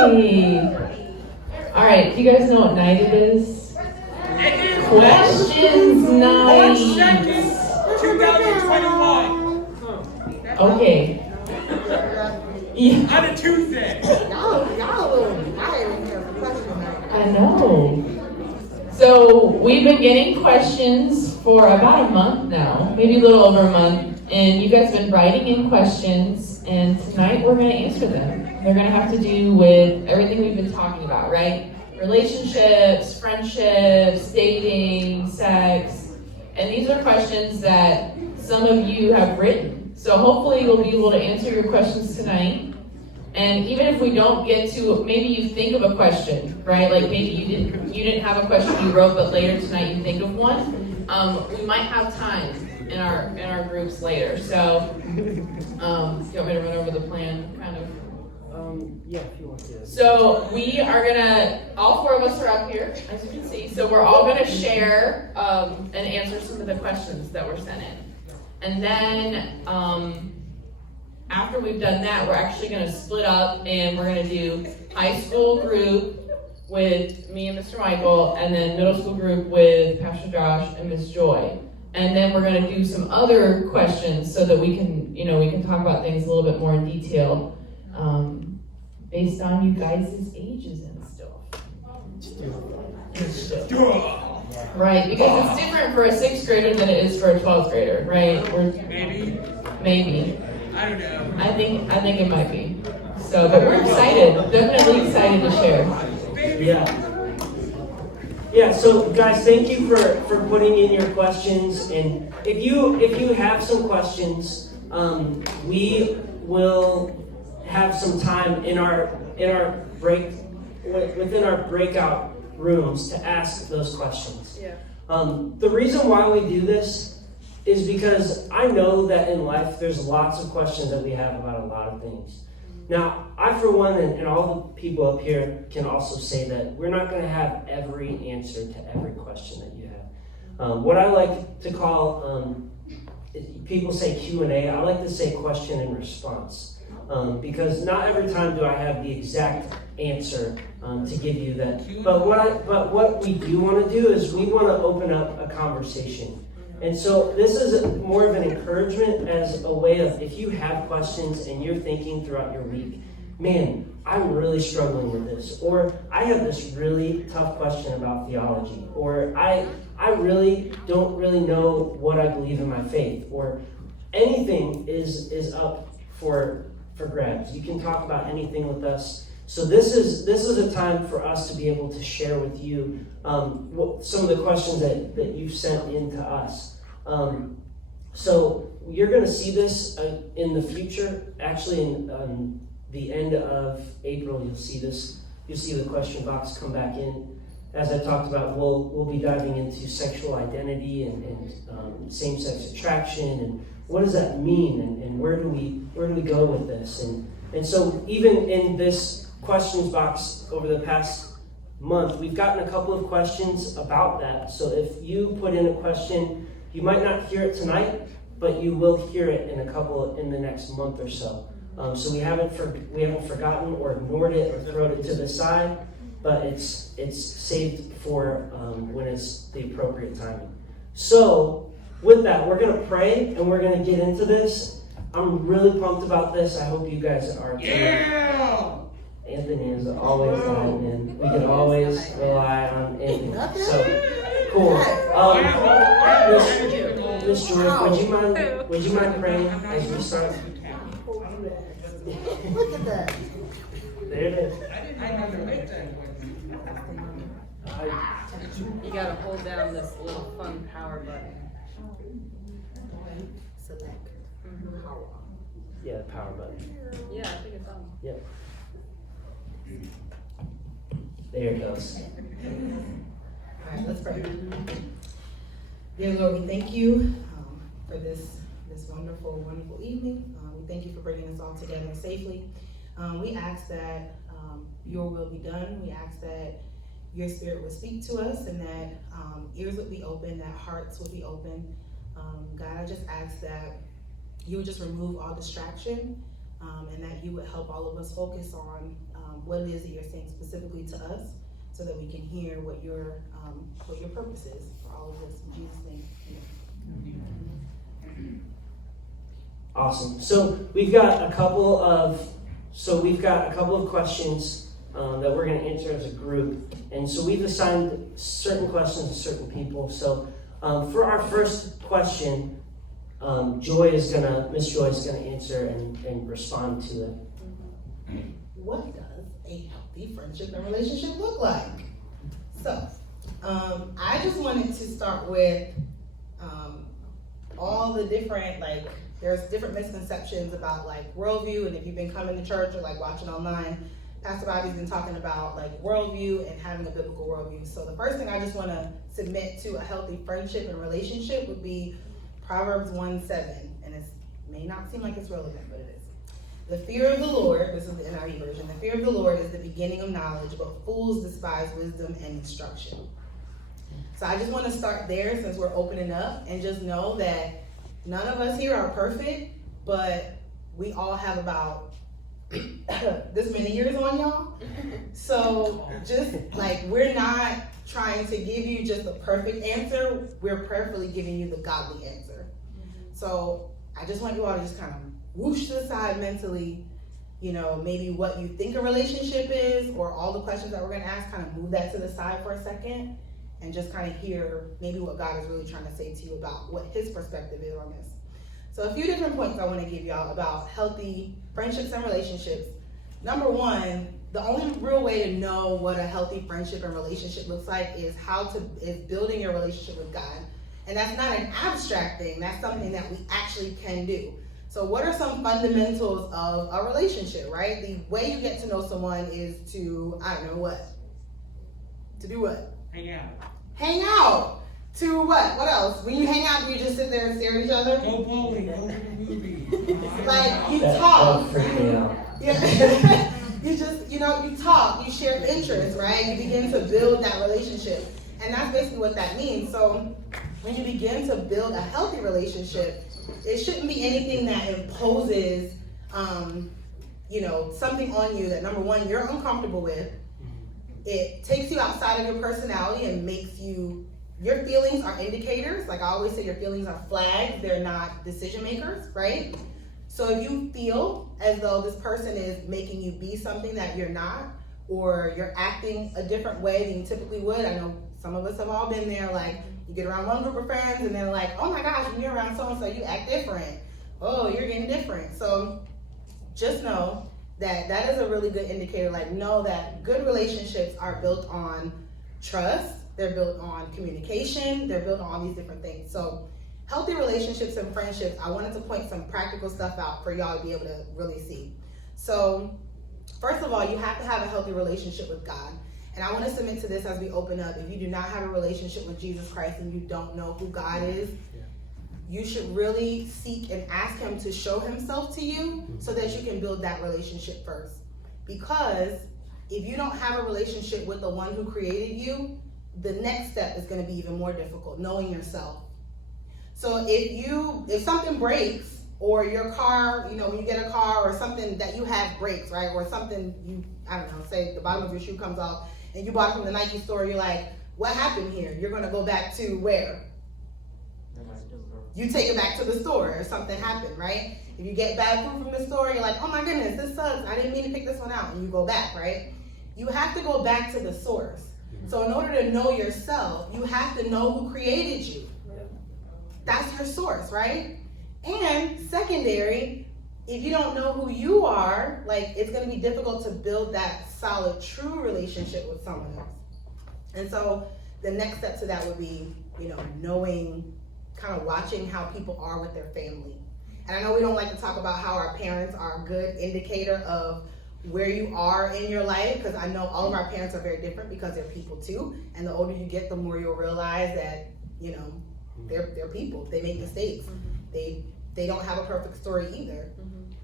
All right, do you guys know what night it is? Questions night. 2021. Okay. Yeah, On a Tuesday. Y'all a little tired in here for question night. I know. So we've been getting questions for about a month now, maybe a little over a month, and you guys have been writing in questions, and tonight we're going to answer them. They're going to have to do with everything we've been talking about, right? Relationships, friendships, dating, sex, and these are questions that some of you have written. So hopefully we'll be able to answer your questions tonight. And even if we don't get to, maybe you think of a question, right? Like maybe you didn't have a question you wrote, but later tonight you think of one. We might have time in our groups later. So, do you want me to run over the plan, kind of? Yeah, if you want to. So we are gonna, all four of us are up here, as you can see. So we're all gonna share and answer some of the questions that were sent in. And then after we've done that, we're actually gonna split up and we're gonna do high school group with me and Mr. Michael, and then middle school group with Pastor Josh and Miss Joy. And then we're gonna do some other questions so that we can, we can talk about things a little bit more in detail. Based on you guys' ages and stuff. Right, because it's different for a 6th grader than it is for a 12th grader, right? Maybe. I don't know. I think it might be. So, but we're excited, definitely excited to share. Yeah, so guys, thank you for putting in your questions. And if you have some questions, we will have some time in our break within our breakout rooms to ask those questions. Yeah. The reason why we do this is because I know that in life there's lots of questions that we have about a lot of things. Now, I for one, and all the people up here can also say that we're not going to have every answer to every question that you have. What I like to call, people say Q&A, I like to say question and response. Because not every time do I have the exact answer to give you that. But what we do want to do is we want to open up a conversation. And so this is more of an encouragement as a way of, if you have questions and you're thinking throughout your week, man, I'm really struggling with this, or I have this really tough question about theology, or I really don't really know what I believe in my faith, or anything is up for grabs. You can talk about anything with us. So this is a time for us to be able to share with you some of the questions that you've sent in to us. So you're going to see this in the future. Actually, in the end of April, you'll see this. You'll see the question box come back in. As I talked about, we'll be diving into sexual identity and same-sex attraction and what does that mean, and where do we go with this? And so even in this questions box over the past month, we've gotten a couple of questions about that. So if you put in a question, you might not hear it tonight, but you will hear it in the next month or so. So we haven't forgotten or ignored it or thrown it to the side, but it's saved for when it's the appropriate timing. So with that, we're going to pray and we're going to get into this. I'm really pumped about this. I hope you guys are too. Yeah! Anthony is always lying in. We can always rely on Anthony. So cool. Miss Joy, would you mind praying as we start? Look at that. There it is. I have to make that. You gotta hold down this little fun power button. Select. Power. Yeah, the power button. Yeah, I think it's on. Yep. There it goes. All right, let's pray. Dear Lord, we thank you for this wonderful, wonderful evening. We thank you for bringing us all together safely. We ask that your will be done. We ask that your spirit will speak to us and that ears would be open, that hearts would be open. God, I just ask that you would just remove all distraction and that you would help all of us focus on what it is that you're saying specifically to us, so that we can hear what your purpose is for all of this. In Jesus' name, amen. Awesome. So we've got a couple of questions that we're going to answer as a group, and so we've assigned certain questions to certain people. So for our first question, Miss Joy is gonna answer and respond to it. What does a healthy friendship and relationship look like? So, I just wanted to start with all the different, there's different misconceptions about worldview, and if you've been coming to church or watching online, Pastor Bobby's been talking about worldview and having a biblical worldview. So the first thing I just want to submit to a healthy friendship and relationship would be Proverbs 1:7, and it may not seem like it's relevant, but it is. The fear of the Lord, this is the NIV version, the fear of the Lord is the beginning of knowledge, but fools despise wisdom and instruction. So I just want to start there since we're opening up, and just know that none of us here are perfect, but we all have about this many years on y'all. So just we're not trying to give you just a perfect answer, we're prayerfully giving you the godly answer. So I just want you all to just kind of whoosh to the side mentally, maybe what you think a relationship is, or all the questions that we're going to ask, kind of move that to the side for a second, and just kind of hear maybe what God is really trying to say to you about what his perspective is on this. So a few different points I want to give y'all about healthy friendships and relationships. Number one, the only real way to know what a healthy friendship and relationship looks like is building your relationship with God. And that's not an abstract thing, that's something that we actually can do. So what are some fundamentals of a relationship, right? The way you get to know someone is to, to do what? Hang out. Hang out. To what? What else? When you hang out, do you just sit there and stare at each other? Go bowling, go to the movie. You talk. That freaked me out. Yeah. You just, you talk, you share interests, right? You begin to build that relationship. And that's basically what that means. So when you begin to build a healthy relationship, it shouldn't be anything that imposes, something on you that, number one, you're uncomfortable with. It takes you outside of your personality and makes you, your feelings are indicators. Like I always say, your feelings are flags. They're not decision makers, right? So if you feel as though this person is making you be something that you're not, or you're acting a different way than you typically would, I know some of us have all been there, you get around one group of friends and they're like, oh my gosh, when you're around so-and-so, you act different. Oh, you're getting different. So just know that that is a really good indicator. Know that good relationships are built on trust, they're built on communication, they're built on all these different things. So healthy relationships and friendships, I wanted to point some practical stuff out for y'all to be able to really see. So first of all, you have to have a healthy relationship with God. And I want to submit to this as we open up. If you do not have a relationship with Jesus Christ and you don't know who God is, you should really seek and ask him to show himself to you so that you can build that relationship first. Because if you don't have a relationship with the one who created you, the next step is going to be even more difficult, knowing yourself. So if something breaks, or your car, when you get a car or something that you have breaks, right? Or something say the bottom of your shoe comes off and you bought it from the Nike store, you're like, what happened here? You're gonna go back to where? You take it back to the store if something happened, right? If you get bad food from the store, you're like, oh my goodness, this sucks. I didn't mean to pick this one out. And you go back, right? You have to go back to the source. So in order to know yourself, you have to know who created you. That's your source, right? And secondary, if you don't know who you are, it's going to be difficult to build that solid, true relationship with someone else. And so the next step to that would be, knowing, kind of watching how people are with their family. And I know we don't like to talk about how our parents are a good indicator of where you are in your life, because I know all of our parents are very different because they're people too. And the older you get, the more you'll realize that, they're people. They make mistakes. They don't have a perfect story either.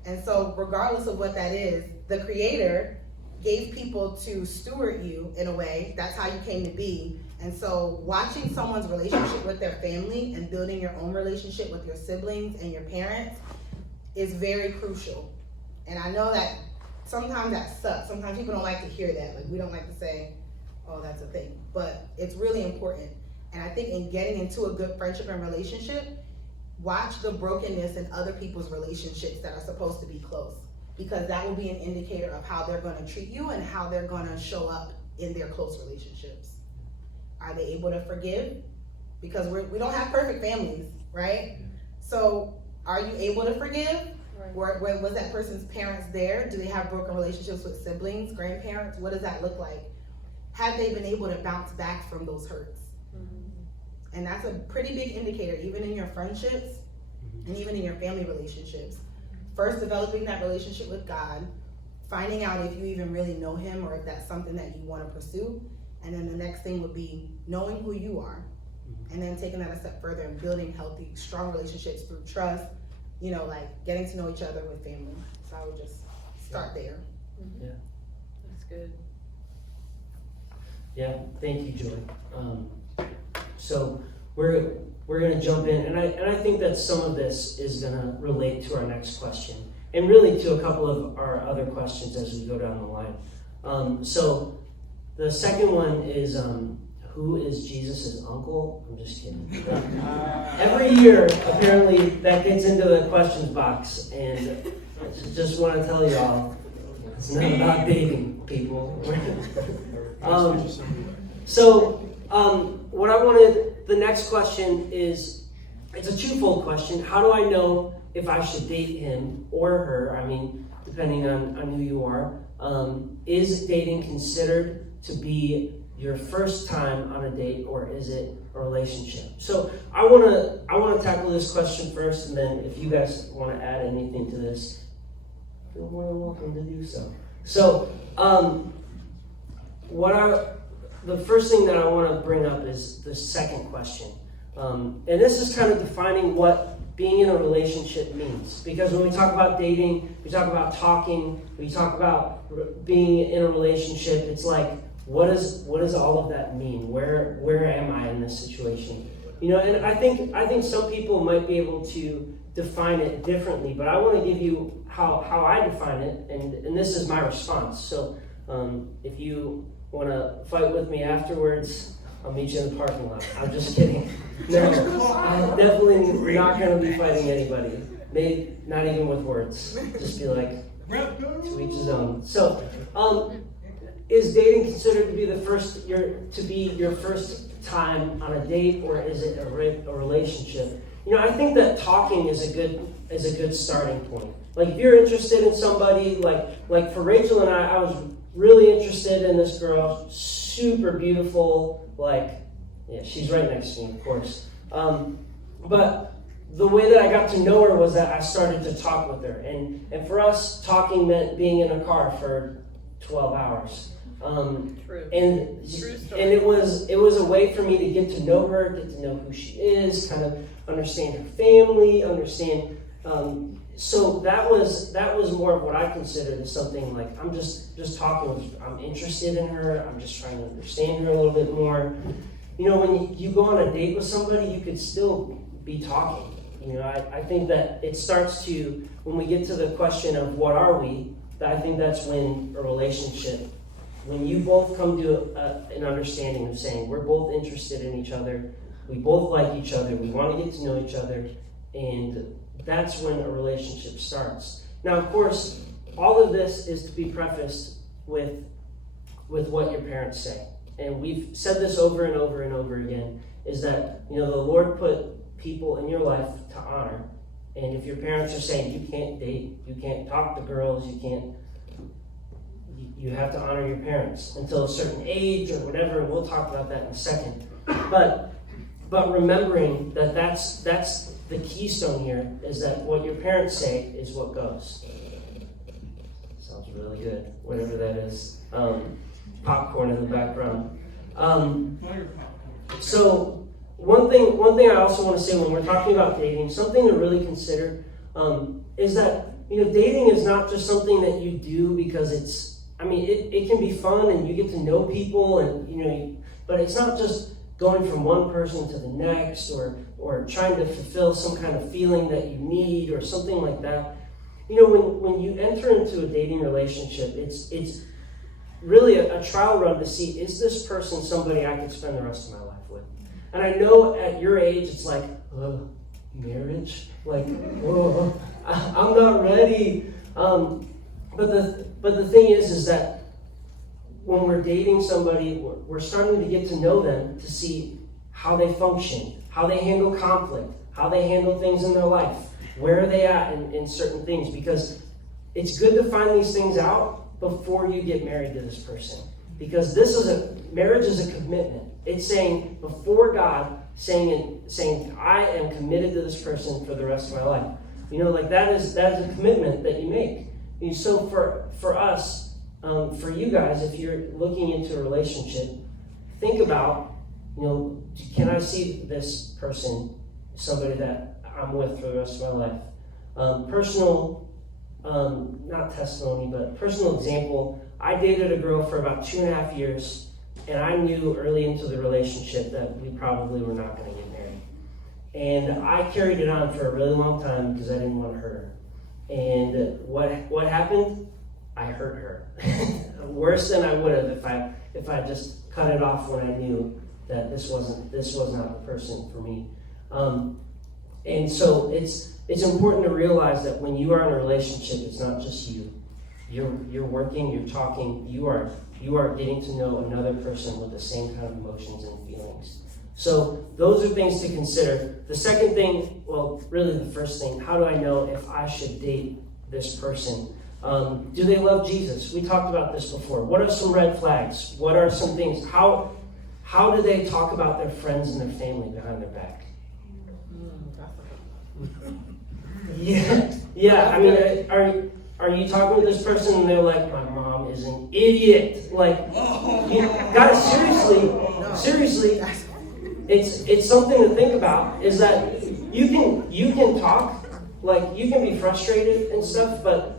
And so regardless of what that is, the Creator gave people to steward you in a way. That's how you came to be. And so watching someone's relationship with their family and building your own relationship with your siblings and your parents is very crucial. And I know that sometimes that sucks. Sometimes people don't like to hear that. Like, we don't like to say, oh, that's a thing. But it's really important. And I think in getting into a good friendship and relationship, watch the brokenness in other people's relationships that are supposed to be close. Because that will be an indicator of how they're going to treat you and how they're going to show up in their close relationships. Are they able to forgive? Because we don't have perfect families, right? So are you able to forgive? Right. Was that person's parents there? Do they have broken relationships with siblings, grandparents? What does that look like? Have they been able to bounce back from those hurts? And that's a pretty big indicator, even in your friendships and even in your family relationships. First, developing that relationship with God, finding out if you even really know him or if that's something that you want to pursue. And then the next thing would be knowing who you are, and then taking that a step further and building healthy, strong relationships through trust, you know, like getting to know each other with family. So I would just start there. Yeah. That's good. Yeah, thank you, Joy. So we're gonna jump in, and I think that some of this is gonna relate to our next question, and really to a couple of our other questions as we go down the line. So the second one is, who is Jesus' uncle? I'm just kidding. Every year, apparently, that gets into the questions box, and I just want to tell y'all, it's not about dating, people. What I wanted, the next question is, it's a twofold question. How do I know if I should date him or her? I mean, depending on who you are. Is dating considered to be your first time on a date, or is it a relationship? So I wanna tackle this question first, and then if you guys want to add anything to this, feel more than welcome to do so. So the first thing that I want to bring up is the second question, and this is kind of defining what being in a relationship means. Because when we talk about dating, we talk about talking, we talk about being in a relationship. It's like, what does all of that mean? Where am I in this situation? You know, and I think some people might be able to define it differently, but I want to give you how I define it, and this is my response. So if you want to fight with me afterwards, I'll meet you in the parking lot. I'm just kidding. No, I'm definitely not going to be fighting anybody. Maybe not even with words. Just be like, to each his own. So, is dating considered to be your first time on a date, or is it a relationship? You know, I think that talking is a good starting point. Like, if you're interested in somebody, like for Rachel and I was really interested in this girl, super beautiful. Like, yeah, she's right next to me, of course. But the way that I got to know her was that I started to talk with her, and for us, talking meant being in a car for 12 hours. True. And True story. and it was a way for me to get to know her, get to know who she is, kind of understand her family, understand. So that was more of what I considered as something like, I'm just talking with her. I'm interested in her. I'm just trying to understand her a little bit more. You know, when you go on a date with somebody, you could still be talking. You know, I think that it starts to, when we get to the question of what are we, I think that's when a relationship, when you both come to an understanding of saying, we're both interested in each other, we both like each other, we want to get to know each other, and that's when a relationship starts. Now, of course, all of this is to be prefaced with what your parents say. And we've said this over and over and over again, is that, you know, the Lord put people in your life to honor. And if your parents are saying you can't date, you can't talk to girls, you have to honor your parents until a certain age or whatever, and we'll talk about that in a second. But remembering that that's the keystone here, is that what your parents say is what goes. Sounds really good, whatever that is. Popcorn in the background. So one thing I also want to say when we're talking about dating, something to really consider is that, you know, dating is not just something that you do because it can be fun and you get to know people, and you know, but it's not just going from one person to the next or trying to fulfill some kind of feeling that you need or something like that. You know, when you enter into a dating relationship, it's really a trial run to see, is this person somebody I could spend the rest of my life with? And I know at your age, it's like, marriage? Like, whoa, I'm not ready. But the thing is that when we're dating somebody, we're starting to get to know them to see how they function, how they handle conflict, how they handle things in their life, where are they at in certain things, because it's good to find these things out before you get married to this person. Because marriage is a commitment. It's saying before God, saying I am committed to this person for the rest of my life. You know, like that is a commitment that you make. And so for us, for you guys, if you're looking into a relationship, think about, you know, can I see this person, somebody that I'm with for the rest of my life? Personal, not testimony, but personal example. I dated a girl for about 2.5 years, and I knew early into the relationship that we probably were not going to get married. And I carried it on for a really long time because I didn't want to hurt her. And what happened? I hurt her worse than I would have if I just cut it off when I knew that this was not the person for me. And so it's important to realize that when you are in a relationship, it's not just you. You're working, you're talking, you are getting to know another person with the same kind of emotions and feelings. So those are things to consider. The second thing, well, really the first thing, how do I know if I should date this person? Do they love Jesus? We talked about this before. What are some red flags? What are some things? How do they talk about their friends and their family behind their back? Yeah. I mean, are you talking to this person and they're like, my mom is an idiot? Like, guys, seriously, it's something to think about. Is that you can talk, like you can be frustrated and stuff, but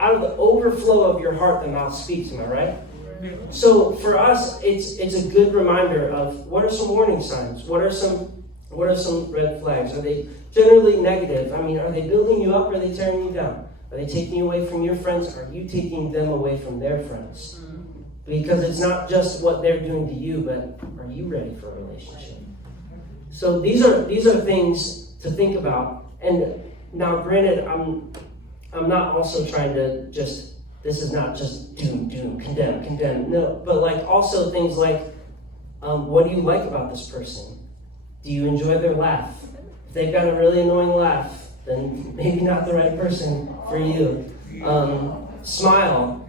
out of the overflow of your heart, the mouth speaks. Am I right? So for us, it's a good reminder of what are some warning signs? What are some red flags? Are they generally negative? I mean, are they building you up or are they tearing you down? Are they taking you away from your friends? Are you taking them away from their friends? Because it's not just what they're doing to you, but are you ready for a relationship? So these are things to think about. And now, granted, I'm not also trying to just, this is not just doom, condemn. No, but like also things like, what do you like about this person? Do you enjoy their laugh? If they've got a really annoying laugh, then maybe not the right person for you. Smile.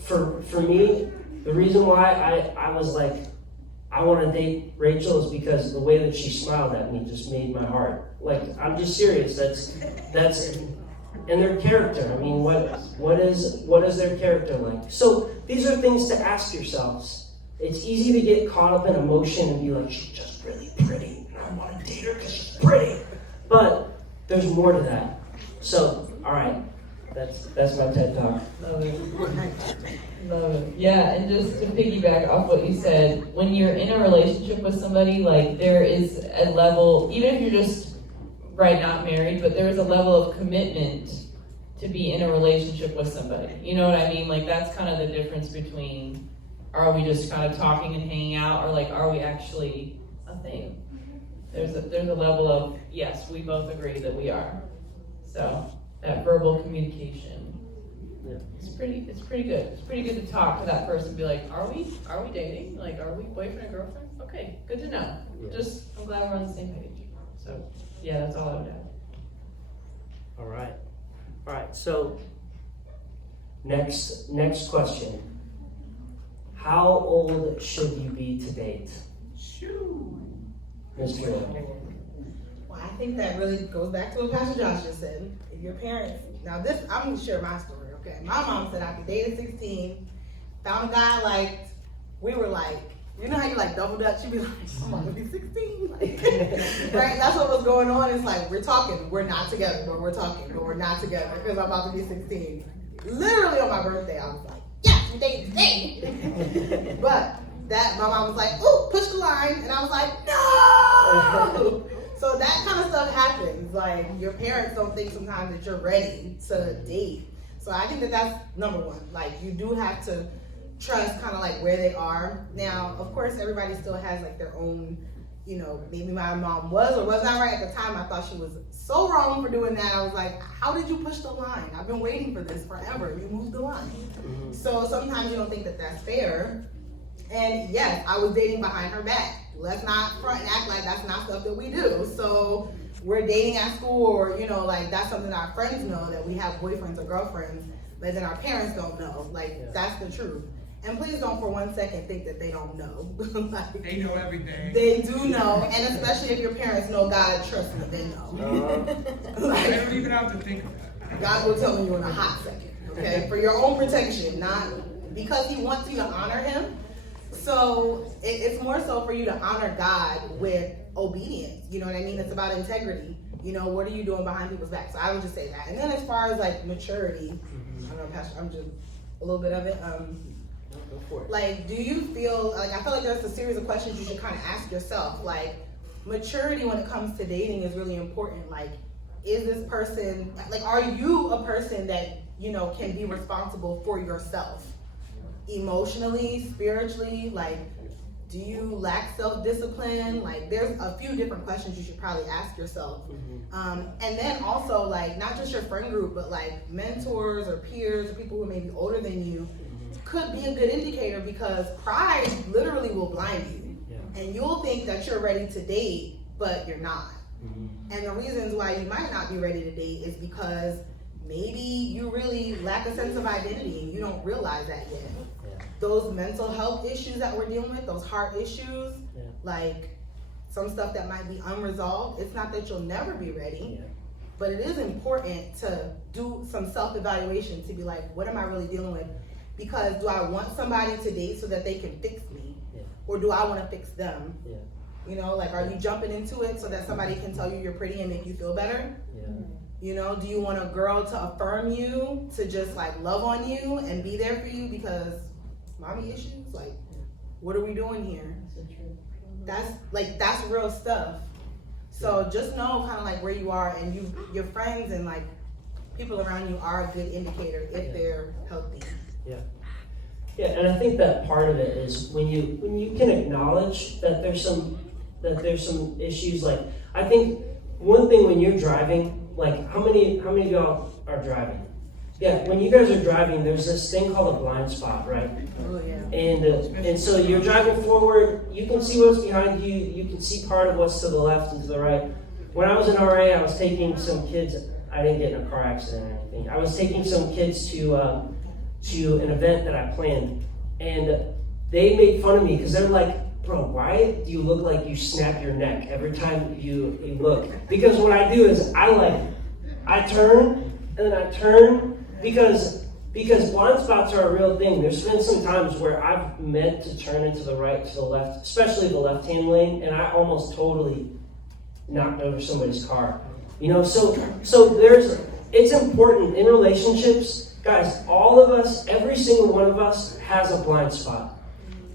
For me, the reason why I was like, I want to date Rachel is because the way that she smiled at me just made my heart. Like, I'm just serious. That's and their character. I mean, what is their character like? So these are things to ask yourselves. It's easy to get caught up in emotion and be like, she's just really pretty, and I want to date her because she's pretty. But there's more to that. So, all right, that's my TED Talk. Love it. Love it. Yeah, and just to piggyback off what you said, when you're in a relationship with somebody, like there is a level, even if you're just not married, but there is a level of commitment to be in a relationship with somebody. You know what I mean? Like that's kind of the difference between are we just kind of talking and hanging out, or like are we actually a thing? There's a level of yes, we both agree that we are. So that verbal communication. Yeah. It's pretty good. It's pretty good to talk to that person and be like, are we dating? Like, are we boyfriend and girlfriend? Okay, good to know. Yeah. I'm glad we're on the same page. So, yeah, that's all I would add. All right. So next question. How old should you be to date? Ms. Carroll. Well, I think that really goes back to what Pastor Josh just said. If your parents, now this, I'm going to share my story, okay? My mom said I could date at 16, found a guy I liked, we were like, you know how you like double dutch? She'd be like, I'm about to be 16. Like, right? That's what was going on. It's like, we're talking, we're not together, but we're talking, but we're not together because I'm about to be 16. Literally on my birthday, I was like, yes, we're dating today. But that, my mom was like, oh, push the line. And I was like, no! So that kind of stuff happens. Like, your parents don't think sometimes that you're ready to date. So I think that that's number one. Like, you do have to trust kind of like where they are. Now, of course, everybody still has like their own, you know, maybe my mom was or was not right at the time. I thought she was so wrong for doing that. I was like, how did you push the line? I've been waiting for this forever. You moved the line. So sometimes you don't think that that's fair. And yes, I was dating behind her back. Let's not front and act like that's not stuff that we do. So we're dating at school, or, you know, like that's something our friends know, that we have boyfriends or girlfriends, but then our parents don't know. Like, that's the truth. And please don't for one second think that they don't know. Like, They know everything. they do know, and especially if your parents know God, trust me, they know. They Like, don't even have to think of that. God will tell you in a hot second, okay? For your own protection, not because he wants you to honor him. So it's more so for you to honor God with obedience. You know what I mean? It's about integrity. You know, what are you doing behind people's backs? So I would just say that. And then as far as like maturity, I don't know, Pastor, I'm just a little bit of it. Go for it. Like, do you feel like, I feel like there's a series of questions you should kind of ask yourself. Like, maturity when it comes to dating is really important. Like, is this person, like, are you a person that, you know, can be responsible for yourself? Emotionally, spiritually, like, do you lack self-discipline? Like, there's a few different questions you should probably ask yourself. And then also, like, not just your friend group, but like mentors or peers or people who may be older than you could be a good indicator, because pride literally will blind you. Yeah. And you'll think that you're ready to date, but you're not. And the reasons why you might not be ready to date is because maybe you really lack a sense of identity and you don't realize that yet. Those mental health issues that we're dealing with, those heart issues, like some stuff that might be unresolved, it's not that you'll never be ready, but it is important to do some self-evaluation to be like, what am I really dealing with? Because do I want somebody to date so that they can fix me? Or do I want to fix them? You know, like, are you jumping into it so that somebody can tell you you're pretty and make you feel better? You know, do you want a girl to affirm you, to just like love on you and be there for you because mommy issues? Like, what are we doing here? That's real stuff. So just know kind of like where you are, and your friends and like people around you are a good indicator if they're healthy. Yeah, and I think that part of it is when you can acknowledge that there's some issues. Like, I think one thing when you're driving, like, how many of y'all are driving? Yeah, when you guys are driving, there's this thing called a blind spot, right? Oh yeah. And so you're driving forward, you can see what's behind you, you can see part of what's to the left and to the right. When I was in RA, I was taking some kids, I didn't get in a car accident or anything. I was taking some kids to an event that I planned, and they made fun of me because they're like, bro, why do you look like you snap your neck every time you look? Because what I do is I turn and then I turn, because blind spots are a real thing. There's been some times where I've meant to turn into the right, to the left, especially the left-hand lane, and I almost totally knocked over somebody's car. You know, so it's important in relationships, guys. All of us, every single one of us has a blind spot.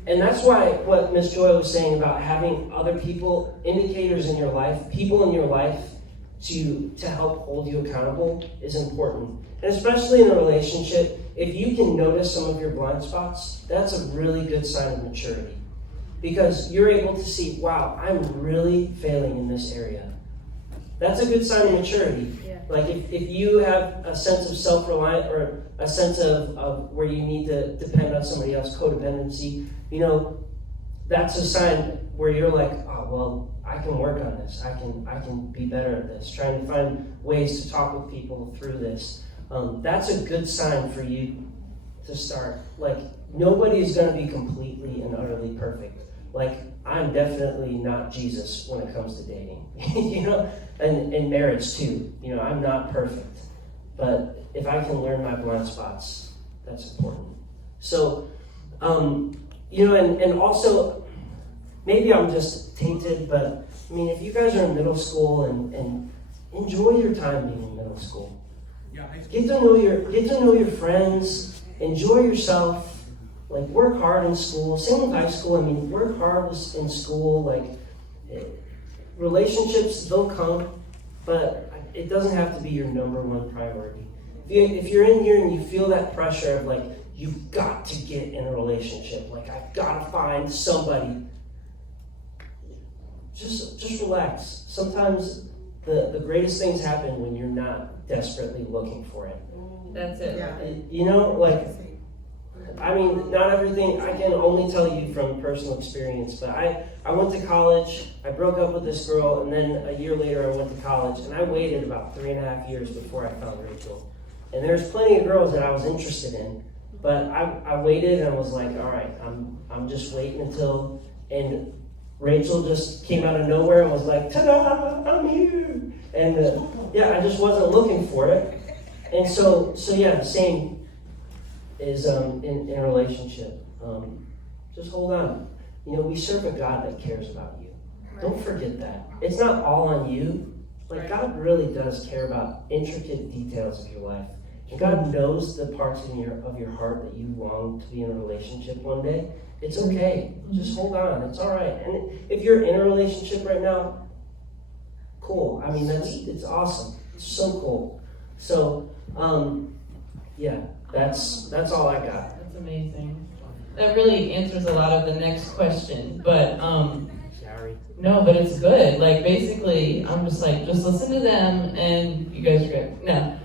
And that's why what Miss Joy was saying about having other people, indicators in your life, people in your life to help hold you accountable is important. And especially in a relationship, if you can notice some of your blind spots, that's a really good sign of maturity. Because you're able to see, wow, I'm really failing in this area. That's a good sign of maturity. Like if you have a sense of self-reliance or a sense of where you need to depend on somebody else, codependency, you know, that's a sign where you're like, oh, well, I can work on this. I can be better at this. Trying to find ways to talk with people through this. That's a good sign for you to start. Like, nobody is going to be completely and utterly perfect. Like, I'm definitely not Jesus when it comes to dating, you know, and in marriage too. You know, I'm not perfect, but if I can learn my blind spots, that's important. So, you know, and also, maybe I'm just tainted, but I mean, if you guys are in middle school and enjoy your time being in middle school. Yeah, Get to know your friends, enjoy yourself, like work hard in school. Same with high school. I mean, work hard in school. Like, relationships, they'll come, but it doesn't have to be your number one priority. If you're in here and you feel that pressure of like, you've got to get in a relationship, like I've got to find somebody, just relax. Sometimes the greatest things happen when you're not desperately looking for it. That's it. Yeah. You know, like, I mean, not everything, I can only tell you from personal experience, but I went to college, I broke up with this girl, and then a year later I went to college, and I waited about 3.5 years before I found Rachel. And there's plenty of girls that I was interested in, but I waited and I was like, all right, I'm just waiting until, and Rachel just came out of nowhere and was like, ta-da, I'm here. And yeah, I just wasn't looking for it. And so yeah, the same is in a relationship. Just hold on. You know, we serve a God that cares about you. Don't forget that. It's not all on you. Like, God really does care about intricate details of your life. And God knows the parts of your heart that you long to be in a relationship one day. It's okay. Just hold on. It's all right. And if you're in a relationship right now, cool. I mean, it's awesome. It's so cool. So, yeah, that's all I got. That's amazing. That really answers a lot of the next question, but Sorry. no, but it's good. Like, basically, I'm just like, just listen to them and you guys are good. No.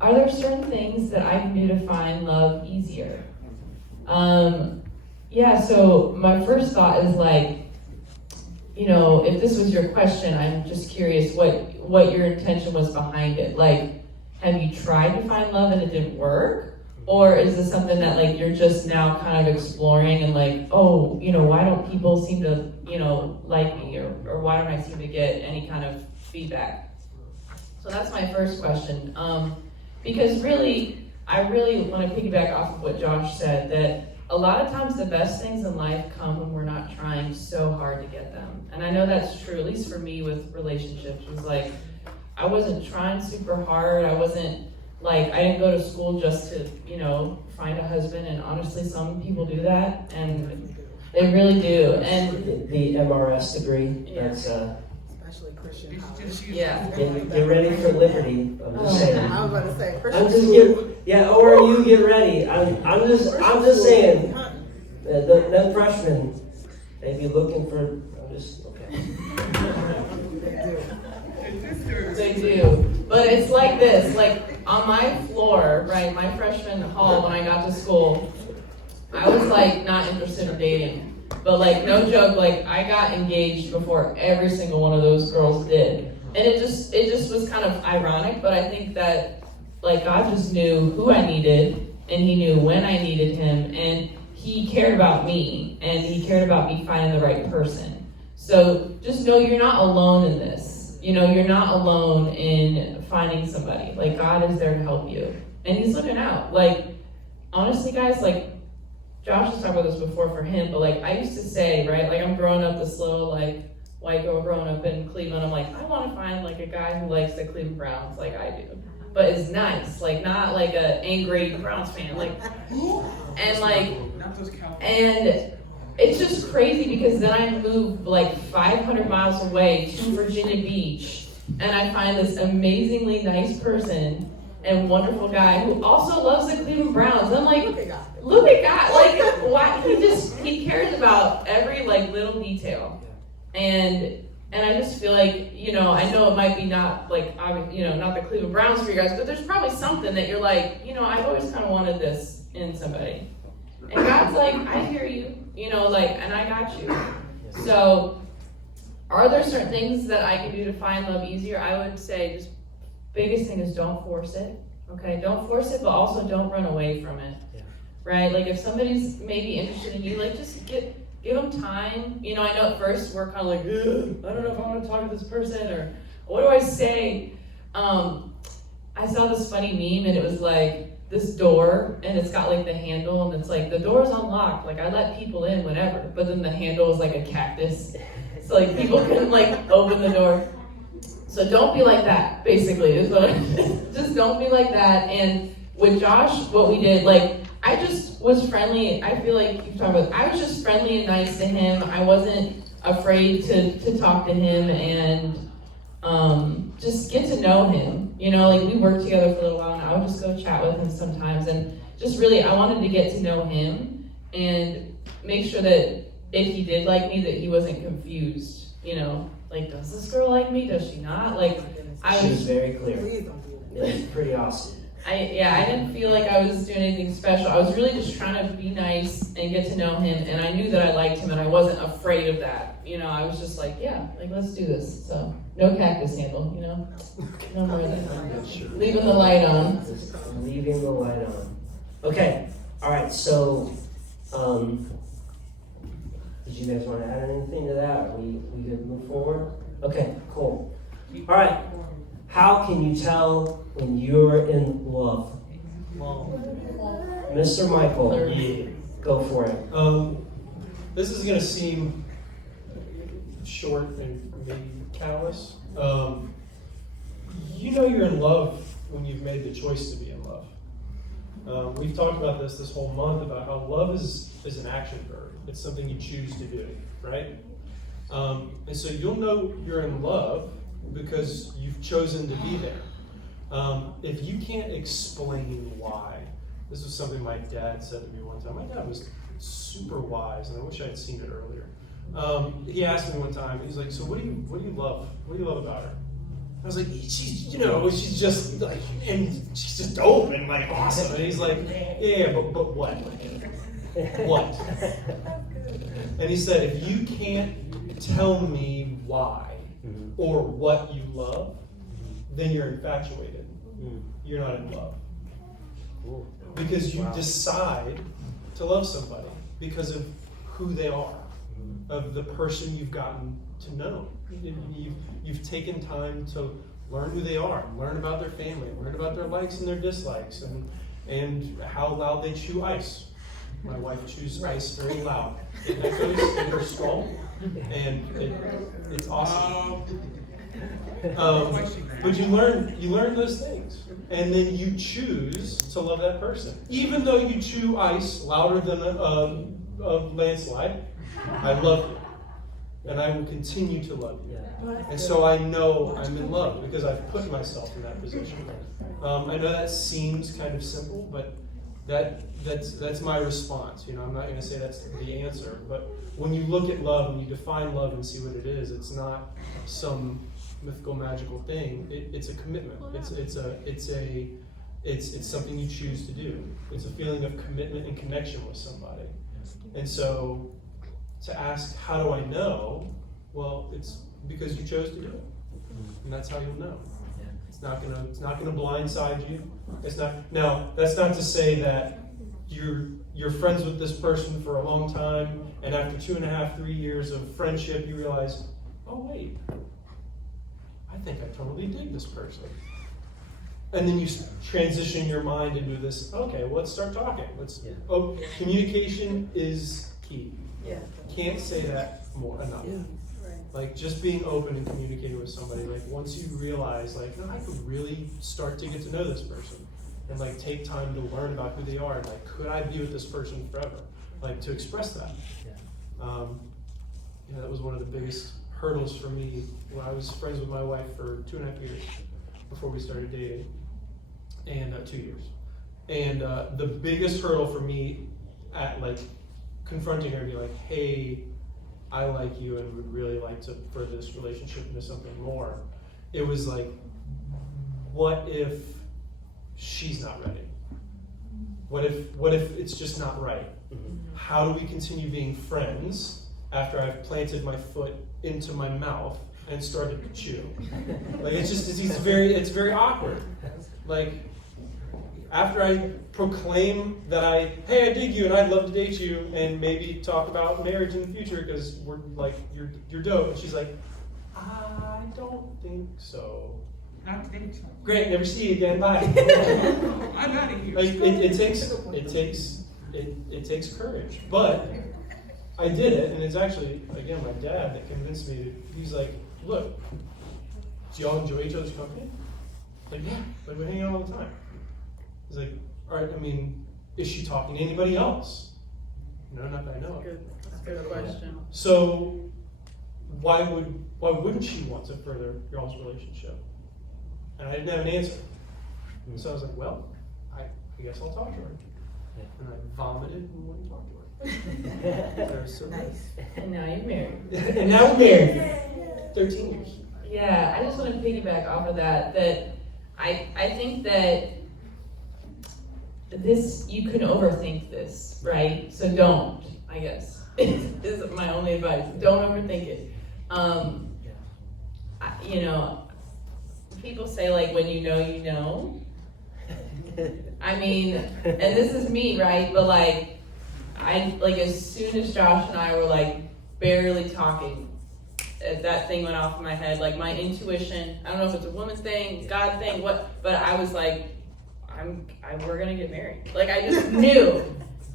Are there certain things that I can do to find love easier? Yeah, so my first thought is like, you know, if this was your question, I'm just curious what your intention was behind it. Like, have you tried to find love and it didn't work? Or is this something that like you're just now kind of exploring and like, oh, you know, why don't people seem to, you know, like me, or why don't I seem to get any kind of feedback? So that's my first question. Because really, I really want to piggyback off of what Josh said, that a lot of times the best things in life come when we're not trying so hard to get them. And I know that's true, at least for me with relationships. It was like, I wasn't trying super hard. I wasn't like, I didn't go to school just to, you know, find a husband. And honestly, some people do that, and they really do. And The MRS degree, Yeah. that's, Especially Christian college. yeah. get ready for liberty. I'm just saying. I was about to say, I'm Christian just school. or you get ready. I'm just saying. Them freshmen, they be looking for. I'm just okay. They do. But it's like this, like on my floor, right, my freshman hall when I got to school, I was like not interested in dating. But like no joke, like I got engaged before every single one of those girls did. And it just was kind of ironic, but I think that like God just knew who I needed, and he knew when I needed him, and he cared about me, and he cared about me finding the right person. So just know you're not alone in this. You know, you're not alone in finding somebody. Like, God is there to help you. And he's looking out. Like, honestly, guys, like, Josh was talking about this before for him, but, like, I used to say, right, like, I'm growing up this little, like, white girl growing up in Cleveland. I'm like, I want to find, like, a guy who likes the Cleveland Browns like I do. But is nice. Like, not, like, a angry Browns fan. Like, and, like, Not those Cowboys. and it's just crazy because then I moved like 500 miles away to Virginia Beach, and I find this amazingly nice person and wonderful guy who also loves the Cleveland Browns. And I'm like, look at God, like why he cares about every like little detail, and I just feel like, you know, I know it might be not like, you know, not the Cleveland Browns for you guys, but there's probably something that you're like, you know, I've always kind of wanted this in somebody. And God's like, I hear you, you know, like, and I got you. So, are there certain things that I can do to find love easier? I would say just biggest thing is don't force it, okay? Don't force it, but also don't run away from it, right? Like, if somebody's maybe interested in you, like, just give them time. You know, I know at first we're kind of like, I don't know if I want to talk to this person, or what do I say? I saw this funny meme, and it was like, this door, and it's got like the handle, and it's like the door's unlocked, like I let people in whenever, but then the handle is like a cactus, so like people couldn't like open the door. So don't be like that, basically, is what just don't be like that. And with Josh, what we did, like I just was friendly. I feel like you've talked about, I was just friendly and nice to him. I wasn't afraid to talk to him and just get to know him. You know, like we worked together for a little while, and I would just go chat with him sometimes, and just really, I wanted to get to know him and make sure that if he did like me, that he wasn't confused. You know, like, does this girl like me? Does she not? Like, I She was was, very clear. Please don't do It was pretty awesome. I didn't feel like I was doing anything special. I was really just trying to be nice and get to know him, and I knew that I liked him, and I wasn't afraid of that. You know, I was just like, yeah, like, let's do this. So, no cactus handle, you know? No more of that. Leaving the light on. Just leaving the light on. Okay, all right, so, did you guys want to add anything to that? Are we good to move forward? Okay, cool. All right, how can you tell when you're in love? Mr. Michael, Yeah. go for it. This is gonna seem short and maybe callous. You know you're in love when you've made the choice to be in love. We've talked about this whole month about how love is an action verb. It's something you choose to do, right? And so you'll know you're in love because you've chosen to be there. If you can't explain why, this was something my dad said to me one time. My dad was super wise, and I wish I had seen it earlier. He asked me one time, he's like, so what do you love? What do you love about her? I was like, she's just like, and she's just dope and like awesome. And he's like, yeah, but what? What? And he said, if you can't tell me why or what you love, then you're infatuated. You're not in love. Because you decide to love somebody because of who they are, of the person you've gotten to know. You've taken time to learn who they are, learn about their family, learn about their likes and their dislikes, and how loud they chew ice. My wife chews ice very loud. It echoes in her skull, and it's awesome. But you learn those things, and then you choose to love that person, even though you chew ice louder than a landslide. I love you, and I will continue to love you. And so I know I'm in love because I've put myself in that position. I know that seems kind of simple, but that's my response. You know, I'm not going to say that's the answer, but when you look at love and you define love and see what it is, it's not some mythical, magical thing. It's a commitment. It's something you choose to do. It's a feeling of commitment and connection with somebody. And so, to ask, how do I know? Well, it's because you chose to do it, and that's how you'll know. It's not gonna blindside you. It's not. Now, that's not to say that you're friends with this person for a long time, and after 2.5, 3 years of friendship, you realize, oh wait, I think I totally dig this person. And then you transition your mind into this, okay, well, let's start talking. Communication is key. Yeah. Can't say that enough. Like, just being open and communicating with somebody, like, once you realize, like, no, I could really start to get to know this person, and, like, take time to learn about who they are, and, like, could I be with this person forever? Like, to express that. That was one of the biggest hurdles for me when I was friends with my wife for 2.5 years before we started dating, and 2 years. And the biggest hurdle for me at, like, confronting her and be like, hey, I like you and would really like to further this relationship into something more. It was like, what if she's not ready? What if it's just not right? How do we continue being friends after I've planted my foot into my mouth and started to chew? Like, it's very awkward. Like, after I proclaim that I dig you and I'd love to date you and maybe talk about marriage in the future because we're like, you're dope. And she's like, I don't think so. Not think so. Great, never see you again, bye. I'm out of here. Like, it takes courage. But I did it, and it's actually, again, my dad that convinced me. He's like, look, do y'all enjoy each other's company? Like, yeah, like we hang out all the time. He's like, all right, I mean, is she talking to anybody else? No, not that I know of. That's a good question. So why wouldn't she want to further y'all's relationship? And I didn't have an answer. And so I was like, well, I guess I'll talk to her. Yeah. And I vomited and wouldn't talk to her. There's so Nice. And now you're married. And now we're married. 13 years. Yeah, I just want to piggyback off of that, I think that this, you can overthink this, right? So don't, I guess, is my only advice. Don't overthink it. You know, people say like, when you know, you know. I mean, and this is me, right? But like, as soon as Josh and I were like barely talking, that thing went off in my head. Like my intuition, I don't know if it's a woman's thing, God thing, what, but I was like, we're gonna get married. Like I just knew,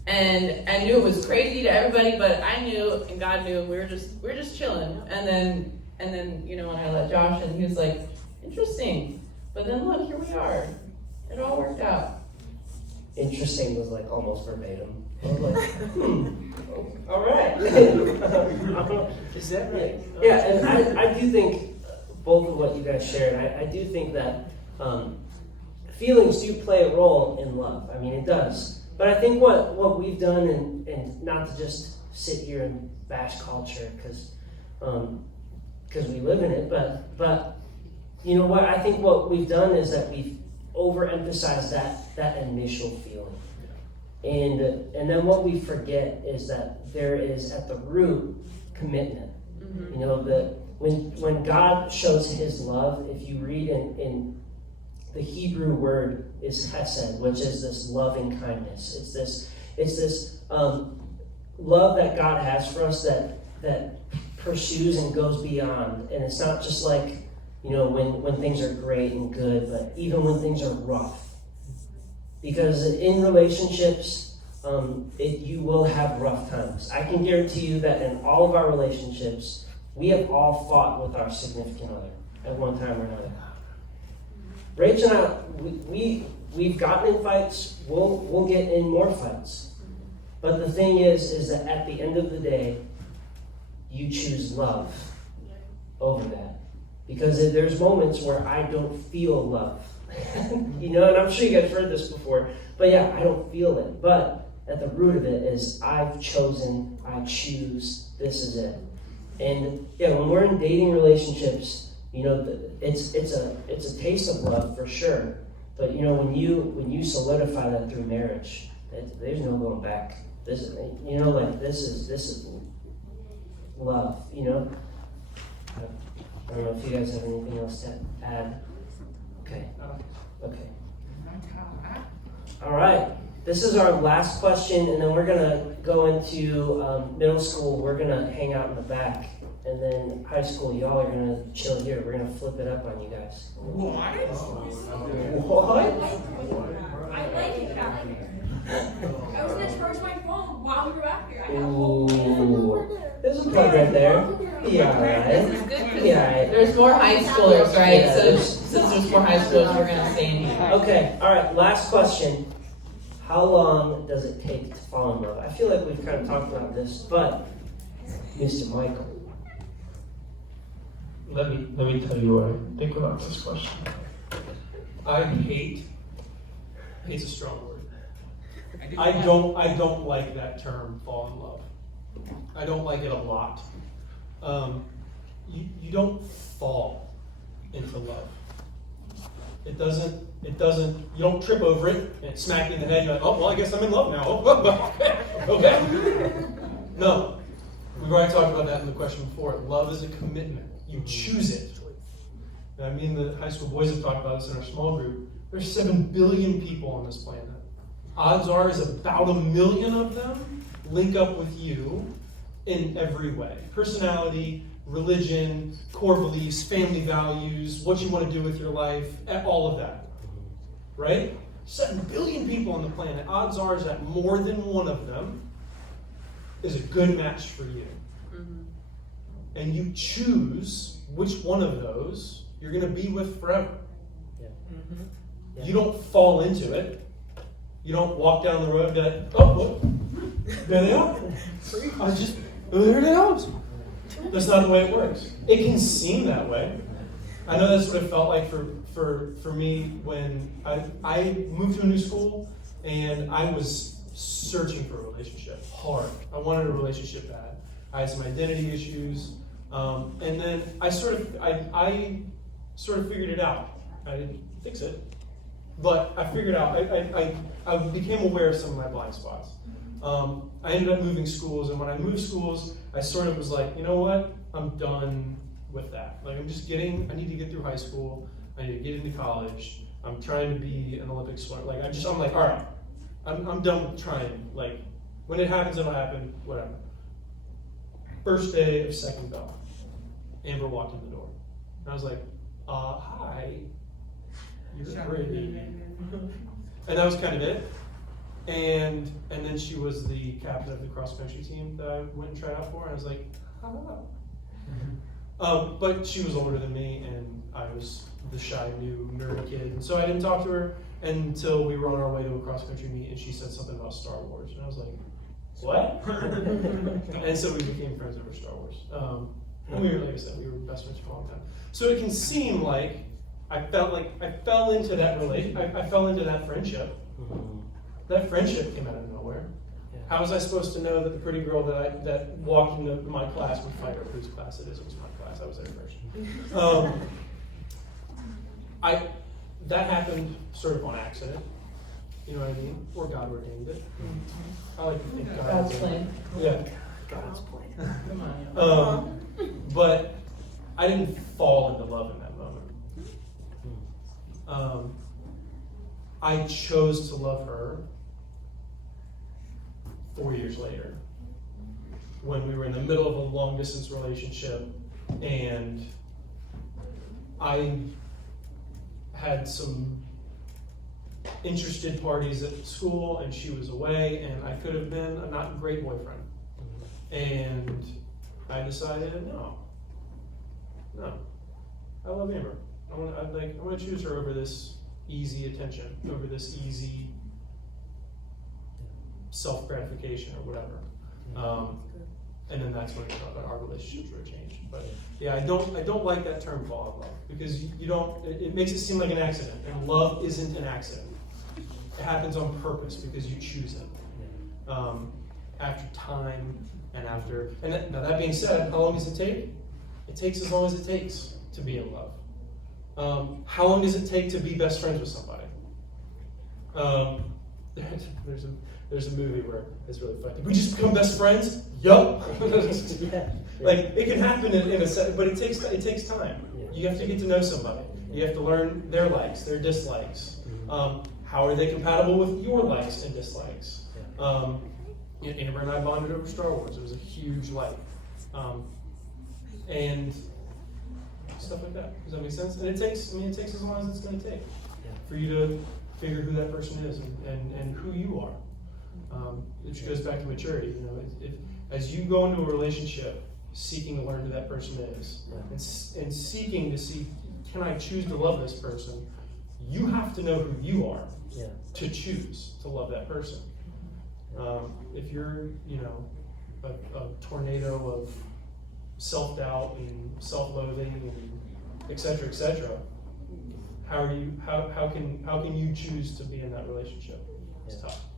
and I knew it was crazy to everybody, but I knew, and God knew, and we were just chilling. And then, you know, when I let Josh in, he was like, interesting. But then look, here we are. It all worked out. Interesting was like almost verbatim. I was like, all right. Is that right? Yeah, and I do think both of what you guys shared, I do think that feelings do play a role in love. I mean, it does. But I think what we've done, and not to just sit here and bash culture, because we live in it, but you know what? I think what we've done is that we've overemphasized that initial feeling. And then what we forget is that there is at the root commitment. Mm-hmm. You know, that when God shows his love, if you read in the Hebrew word is hesed, which is this loving kindness. It's this love that God has for us that pursues and goes beyond. And it's not just like, you know, when things are great and good, but even when things are rough. Because in relationships, you will have rough times. I can guarantee you that in all of our relationships, we have all fought with our significant other at one time or another. Rach and I, we've gotten in fights. We'll get in more fights. But the thing is that at the end of the day, you choose love over that. Because there's moments where I don't feel love. You know, and I'm sure you guys heard this before. But yeah, I don't feel it. But at the root of it is I've chosen, I choose, this is it. And yeah, when we're in dating relationships, you know, it's a taste of love for sure. But you know, when you solidify that through marriage, there's no going back. This is, you know, like this is love. You know. I don't know if you guys have anything else to add. Okay. All right. This is our last question, and then we're gonna go into middle school. We're gonna hang out in the back, and then high school, y'all are gonna chill here. We're gonna flip it up on you guys. What? What? I like it. I was gonna charge my phone while we were out here. I had a whole Ooh. There's a plug right there. Yeah, all This is right. good because Yeah, all right. there's more high schoolers, right? Yeah, So there's- since there's more high schoolers, we're gonna stay in here. Okay, all right, last question. How long does it take to fall in love? I feel like we've kind of talked about this, but Mr. Michael. Let me tell you what I think about this question. Hate's a strong word. I don't like that term, fall in love. I don't like it a lot. You don't fall into love. It doesn't, you don't trip over it and smack you in the head, you're like, oh, well, I guess I'm in love now. Oh, okay. No. We've already talked about that in the question before. Love is a commitment. You choose it. And me and the high school boys have talked about this in our small group. There's 7 billion people on this planet. Odds are is about 1 million of them link up with you in every way. Personality, religion, core beliefs, family values, what you want to do with your life, all of that. Right? 7 billion people on the planet. Odds are is that more than one of them is a good match for you. Mm-hmm. And you choose which one of those you're going to be with forever. Yeah. Yeah. You don't fall into it. You don't walk down the road and be like, oh, look, there they are. There they are. That's not the way it works. It can seem that way. I know that's what it felt like for me when I moved to a new school and I was searching for a relationship hard. I wanted a relationship bad. I had some identity issues, and then I sort of figured it out. I didn't fix it, but I figured out. I became aware of some of my blind spots. I ended up moving schools, and when I moved schools, I sort of was like, you know what? I'm done with that. Like, I need to get through high school. I need to get into college. I'm trying to be an Olympic swimmer. Like, I'm like, all right, I'm done with trying. Like, when it happens, it'll happen, whatever. First day of second bell, Amber walked in the door. And I was like, hi, you're pretty. And that was kind of it. And then she was the captain of the cross country team that I went and tried out for, and I was like, hello. But she was older than me, and I was the shy, new, nerdy kid. And so I didn't talk to her until we were on our way to a cross country meet, and she said something about Star Wars. And I was like, what? And so we became friends over Star Wars. And we were, like I said, we were best friends for a long time. So it can seem like I fell into that I fell into that friendship. That friendship came out of nowhere. How was I supposed to know that the pretty girl that walked into my class would find out whose class it is? It was my class. I was there first. That happened sort of on accident. You know what I mean? Or God ordained it. I like to think God's plan. Yeah. God's plan. Come on. But I didn't fall into love in that moment. I chose to love her 4 years later, when we were in the middle of a long distance relationship, and I had some interested parties at school, and she was away, and I could have been a not great boyfriend. And I decided, no, I love Amber. I'm gonna choose her over this easy attention, over this easy self-gratification or whatever. And then that's when our relationships were changed. But yeah, I don't like that term fall in love, because it makes it seem like an accident, and love isn't an accident. It happens on purpose because you choose it. After time and now that being said, how long does it take? It takes as long as it takes to be in love. How long does it take to be best friends with somebody? There's a movie where it's really funny. Did we just become best friends? Yup. Like, it can happen in a second, but it takes time. You have to get to know somebody. You have to learn their likes, their dislikes. How are they compatible with your likes and dislikes? Amber and I bonded over Star Wars. It was a huge like. And stuff like that. Does that make sense? And it takes as long as it's going to take for you to figure who that person is and who you are. Which goes back to maturity. You know, as you go into a relationship, seeking to learn who that person is, and seeking to see, can I choose to love this person? You have to know who you are to choose to love that person. If you're, a tornado of self-doubt and self-loathing and et cetera, how can you choose to be in that relationship? It's tough.